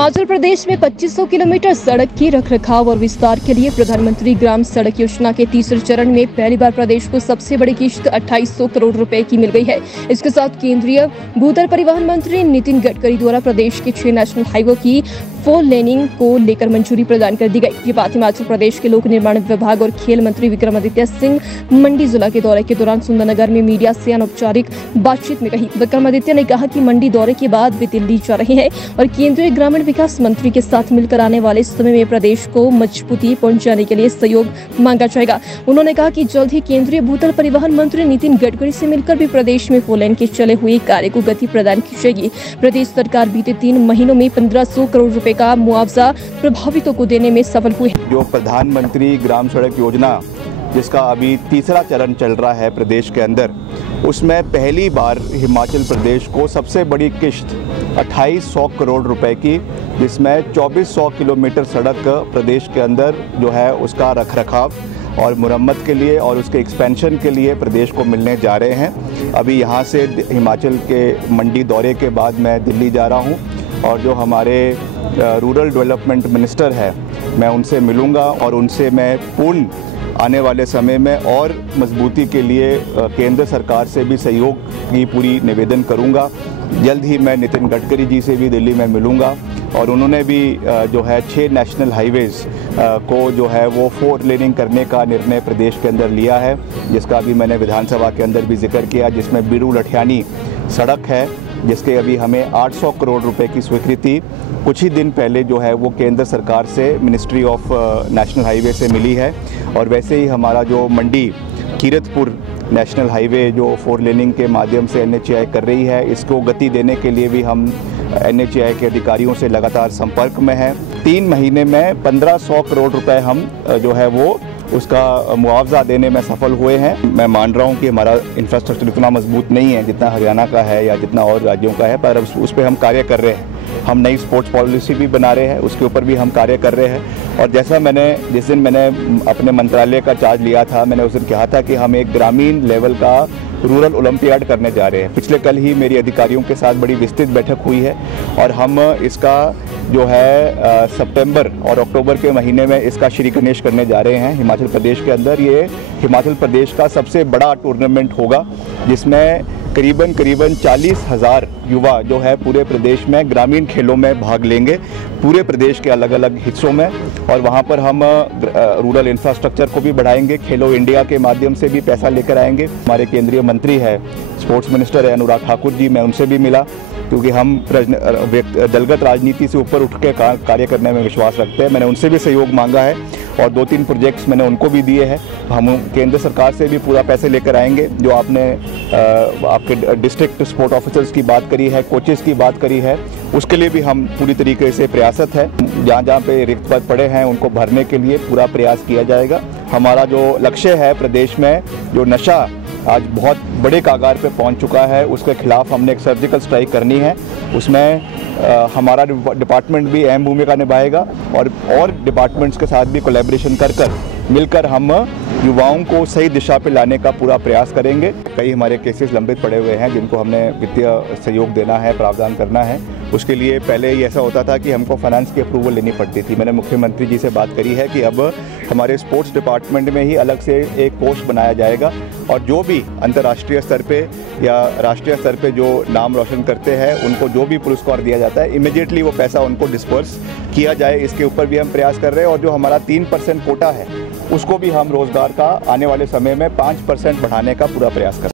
हिमाचल प्रदेश में 2500 किलोमीटर सड़क के रखरखाव और विस्तार के लिए प्रधानमंत्री ग्राम सड़क योजना के तीसरे चरण में पहली बार प्रदेश को सबसे बड़ी किश्त 2800 करोड़ रुपए की मिल गई है। इसके साथ केंद्रीय भूतल परिवहन मंत्री नितिन गडकरी द्वारा प्रदेश के 6 नेशनल हाईवे की 4 लेनिंग को लेकर मंजूरी प्रदान कर दी गई। ये बात हिमाचल प्रदेश के लोक निर्माण विभाग और खेल मंत्री विक्रमादित्य सिंह मंडी जिला के दौरे के दौरान सुंदरनगर में मीडिया से अनौपचारिक बातचीत में कही। विक्रमादित्य ने कहा कि मंडी दौरे के बाद वे दिल्ली जा रहे हैं और केंद्रीय ग्रामीण विकास मंत्री के साथ मिलकर आने वाले समय में प्रदेश को मजबूती पहुंचाने के लिए सहयोग मांगा जाएगा। उन्होंने कहा कि जल्द ही केंद्रीय भूतल परिवहन मंत्री नितिन गडकरी से मिलकर भी प्रदेश में 4 लेन के चले हुए कार्य को गति प्रदान की जाएगी। प्रदेश सरकार बीते 3 महीनों में 1500 करोड़ रुपए का मुआवजा प्रभावितों को देने में सफल हुई है। जो प्रधानमंत्री ग्राम सड़क योजना जिसका अभी तीसरा चरण चल रहा है प्रदेश के अंदर, उसमें पहली बार हिमाचल प्रदेश को सबसे बड़ी किश्त 2800 करोड़ रुपए की, जिसमें 2400 किलोमीटर सड़क प्रदेश के अंदर जो है उसका रखरखाव और मुरम्मत के लिए और उसके एक्सपेंशन के लिए प्रदेश को मिलने जा रहे हैं। अभी यहाँ से हिमाचल के मंडी दौरे के बाद मैं दिल्ली जा रहा हूँ और जो हमारे रूरल डेवलपमेंट मिनिस्टर है मैं उनसे मिलूँगा और उनसे मैं पूर्ण आने वाले समय में और मजबूती के लिए केंद्र सरकार से भी सहयोग की पूरी निवेदन करूँगा। जल्द ही मैं नितिन गडकरी जी से भी दिल्ली में मिलूँगा और उन्होंने भी जो है 6 नेशनल हाईवेज़ को जो है वो 4 लेनिंग करने का निर्णय प्रदेश के अंदर लिया है, जिसका भी मैंने विधानसभा के अंदर भी जिक्र किया, जिसमें बीरू लठियानी सड़क है जिसके अभी हमें 800 करोड़ रुपए की स्वीकृति कुछ ही दिन पहले जो है वो केंद्र सरकार से मिनिस्ट्री ऑफ नेशनल हाईवे से मिली है। और वैसे ही हमारा जो मंडी कीरतपुर नेशनल हाईवे जो 4 लेनिंग के माध्यम से NHAI कर रही है, इसको गति देने के लिए भी हम NHAI के अधिकारियों से लगातार संपर्क में हैं। 3 महीने में 1500 करोड़ रुपए हम जो है वो उसका मुआवजा देने में सफल हुए हैं। मैं मान रहा हूं कि हमारा इंफ्रास्ट्रक्चर इतना मजबूत नहीं है जितना हरियाणा का है या जितना और राज्यों का है, पर उस पर हम कार्य कर रहे हैं। हम नई स्पोर्ट्स पॉलिसी भी बना रहे हैं, उसके ऊपर भी हम कार्य कर रहे हैं। और जैसा जिस दिन मैंने अपने मंत्रालय का चार्ज लिया था, मैंने उस दिन कहा था कि हम एक ग्रामीण लेवल का रूरल ओलंपियाड करने जा रहे हैं। पिछले कल ही मेरी अधिकारियों के साथ बड़ी विस्तृत बैठक हुई है और हम इसका जो है सितंबर और अक्टूबर के महीने में इसका श्री गणेश करने जा रहे हैं हिमाचल प्रदेश के अंदर। ये हिमाचल प्रदेश का सबसे बड़ा टूर्नामेंट होगा जिसमें करीबन 40,000 युवा जो है पूरे प्रदेश में ग्रामीण खेलों में भाग लेंगे, पूरे प्रदेश के अलग अलग हिस्सों में। और वहाँ पर हम रूरल इंफ्रास्ट्रक्चर को भी बढ़ाएंगे, खेलो इंडिया के माध्यम से भी पैसा लेकर आएंगे। हमारे केंद्रीय मंत्री है, स्पोर्ट्स मिनिस्टर है अनुराग ठाकुर जी, मैं उनसे भी मिला क्योंकि हम दलगत राजनीति से ऊपर उठ के कार्य करने में विश्वास रखते हैं। मैंने उनसे भी सहयोग मांगा है और 2-3 प्रोजेक्ट्स मैंने उनको भी दिए हैं। हम केंद्र सरकार से भी पूरा पैसे लेकर आएंगे। जो आपने आपके डिस्ट्रिक्ट स्पोर्ट ऑफिसर्स की बात करी है, कोचेस की बात करी है, उसके लिए भी हम पूरी तरीके से प्रयासत है। जहाँ जहाँ पे रिक्त पद पड़े हैं उनको भरने के लिए पूरा प्रयास किया जाएगा। हमारा जो लक्ष्य है प्रदेश में, जो नशा आज बहुत बड़े कागार पे पहुंच चुका है, उसके खिलाफ हमने एक सर्जिकल स्ट्राइक करनी है। उसमें हमारा डिपार्टमेंट भी अहम भूमिका निभाएगा और डिपार्टमेंट्स के साथ भी कोलैबोरेशन कर मिलकर हम युवाओं को सही दिशा पे लाने का पूरा प्रयास करेंगे। कई हमारे केसेस लंबित पड़े हुए हैं जिनको हमने वित्तीय सहयोग देना है, प्रावधान करना है। उसके लिए पहले ही ऐसा होता था कि हमको फाइनेंस की अप्रूवल लेनी पड़ती थी। मैंने मुख्यमंत्री जी से बात करी है कि अब हमारे स्पोर्ट्स डिपार्टमेंट में ही अलग से एक कोष बनाया जाएगा और जो भी अंतर्राष्ट्रीय स्तर पे या राष्ट्रीय स्तर पे जो नाम रोशन करते हैं उनको जो भी पुरस्कार दिया जाता है, इमीडिएटली वो पैसा उनको डिस्पर्स किया जाए, इसके ऊपर भी हम प्रयास कर रहे हैं। और जो हमारा 3% कोटा है उसको भी हम रोजगार का आने वाले समय में 5% बढ़ाने का पूरा प्रयास करें।